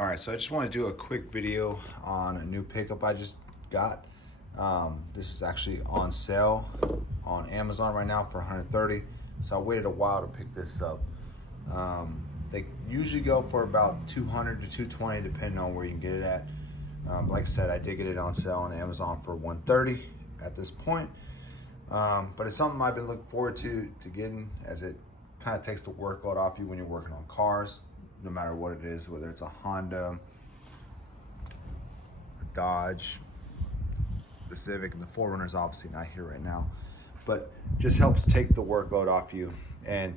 All right, so I just want to do a quick video on a new pickup I just got. This is actually on sale on Amazon right now for 130. So I waited a while to pick this up. They usually go for about 200 to 220 depending on where you can get it at. Like I said, I did get it on sale on Amazon for 130 at this point. But it's something I've been looking forward to getting, as it kind of takes the workload off you when you're working on cars, no matter what it is, whether it's a Honda, a Dodge, the Civic, and the 4Runner is obviously not here right now, but just helps take the workload off you. And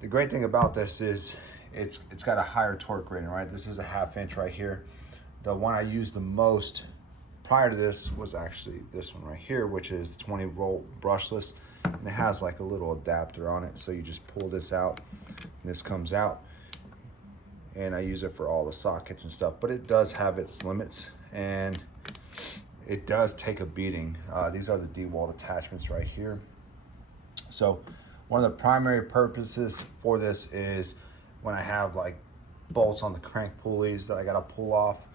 the great thing about this is it's got a higher torque rating, right? This is a 1/2 inch right here. The one I used the most prior to this was actually this one right here, which is the 20-volt brushless, and it has like a little adapter on it. So you just pull this out and this comes out, and I use it for all the sockets and stuff, but it does have its limits and it does take a beating. These are the DeWalt attachments right here. So one of the primary purposes for this is when I have like bolts on the crank pulleys that I gotta pull off,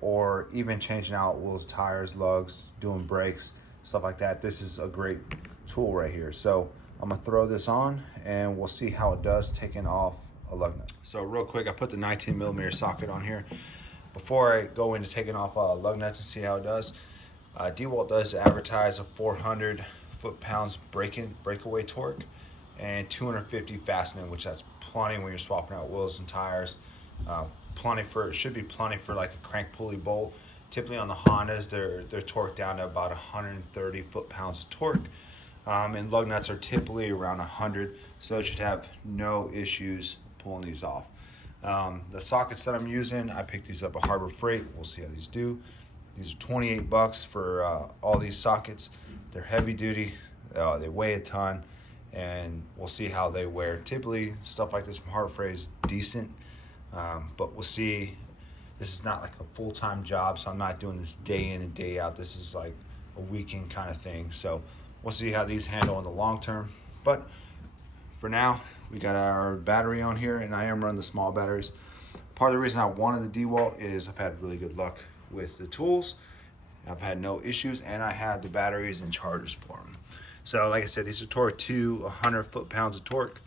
or even changing out wheels, tires, lugs, doing brakes, stuff like that. This is a great tool right here. So I'm gonna throw this on and we'll see how it does taking off a lug nut. So real quick, I put the 19mm socket on here. Before I go into taking off lug nuts and see how it does, DeWalt does advertise a 400 foot-pounds breakaway torque and 250 fastening, which that's plenty when you're swapping out wheels and tires. It should be plenty for like a crank pulley bolt. Typically on the Hondas, they're torqued down to about 130 foot-pounds of torque. And lug nuts are typically around 100, so it should have no issues pulling these off. The sockets that I'm using, I picked these up at Harbor Freight. We'll see how these do. These are 28 bucks for all these sockets. They're heavy duty, they weigh a ton, and we'll see how they wear. Typically, stuff like this from Harbor Freight is decent, but we'll see. This is not like a full-time job, so I'm not doing this day in and day out. This is like a weekend kind of thing. So we'll see how these handle in the long term. But for now, we got our battery on here, and I am running the small batteries. Part of the reason I wanted the DeWalt is I've had really good luck with the tools. I've had no issues, and I had the batteries and chargers for them. So like I said, these are torqued to 100 foot-pounds of torque.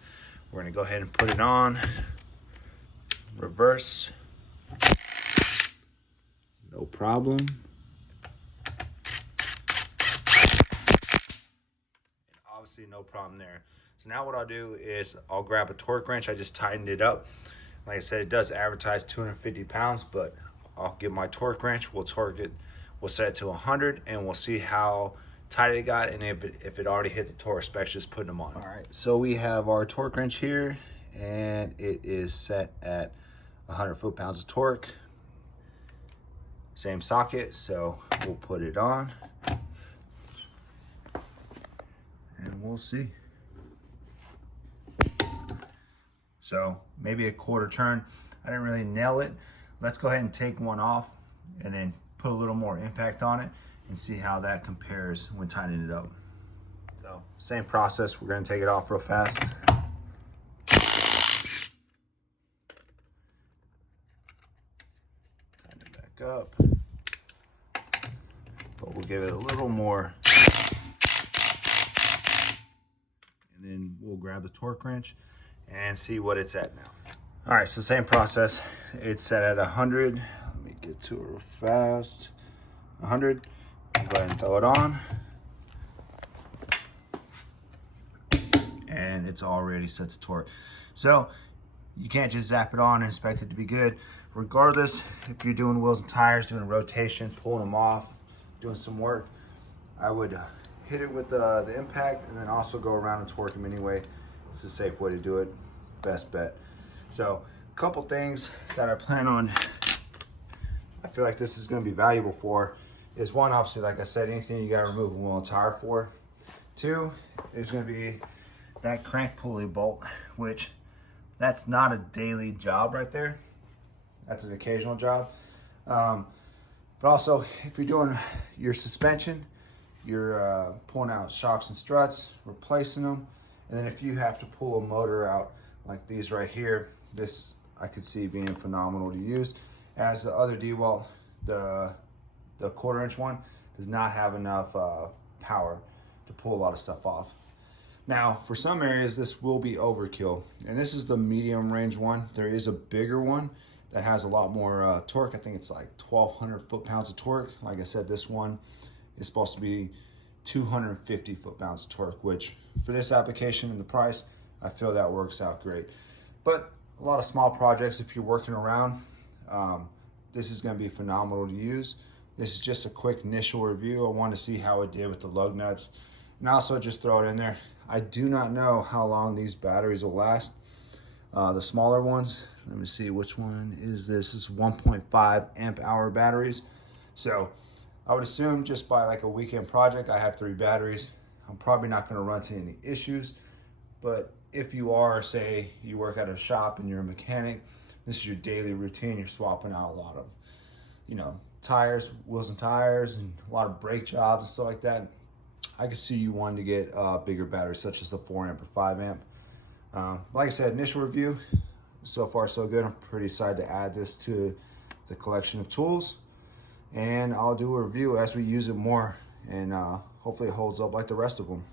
We're gonna go ahead and put it on. Reverse. No problem. Obviously no problem there. So now what I'll do is I'll grab a torque wrench. I just tightened it up. Like I said, it does advertise 250 pounds, but I'll get my torque wrench. We'll torque it. We'll set it to 100, and we'll see how tight it got, and if it already hit the torque specs, just putting them on. All right, so we have our torque wrench here, and it is set at 100 foot-pounds of torque. Same socket, so we'll put it on, and we'll see. So maybe a quarter turn. I didn't really nail it. Let's go ahead and take one off and then put a little more impact on it and see how that compares when tightening it up. So same process, we're gonna take it off real fast. Tighten it back up. But we'll give it a little more. And then we'll grab the torque wrench and see what it's at now. All right, so same process. It's set at 100. Let me get to it real fast. 100. Go ahead and throw it on. And it's already set to torque. So you can't just zap it on and expect it to be good. Regardless, if you're doing wheels and tires, doing a rotation, pulling them off, doing some work, I would hit it with the impact and then also go around and torque them anyway. It's a safe way to do it, best bet. So a couple things that I plan on, I feel like this is gonna be valuable for, is one, obviously, like I said, anything you gotta remove a wheel and tire for. Two is gonna be that crank pulley bolt, which that's not a daily job right there. That's an occasional job. But also, if you're doing your suspension, you're pulling out shocks and struts, replacing them, and then if you have to pull a motor out like these right here, this I could see being phenomenal to use. as the other DeWalt, the 1/4 inch one does not have enough power to pull a lot of stuff off. Now, for some areas, this will be overkill, and this is the medium range one. There is a bigger one that has a lot more torque. I think it's like 1,200 foot-pounds of torque. Like I said, this one is supposed to be 250 foot-pounds of torque, which for this application and the price, I feel that works out great. But a lot of small projects, if you're working around, this is going to be phenomenal to use. This is just a quick initial review. I wanted to see how it did with the lug nuts, and also just throw it in there. I do not know how long these batteries will last. The smaller ones, let me see, which one is this? This is 1.5 amp hour batteries. So I would assume just by like a weekend project, I have 3 batteries. I'm probably not going to run into any issues, but if you are, say you work at a shop and you're a mechanic, this is your daily routine. You're swapping out a lot of, you know, tires, wheels and tires, and a lot of brake jobs and stuff like that. I could see you wanting to get bigger batteries, such as the 4 amp or 5 amp. Like I said, initial review, so far so good. I'm pretty excited to add this to the collection of tools, and I'll do a review as we use it more, and hopefully it holds up like the rest of them.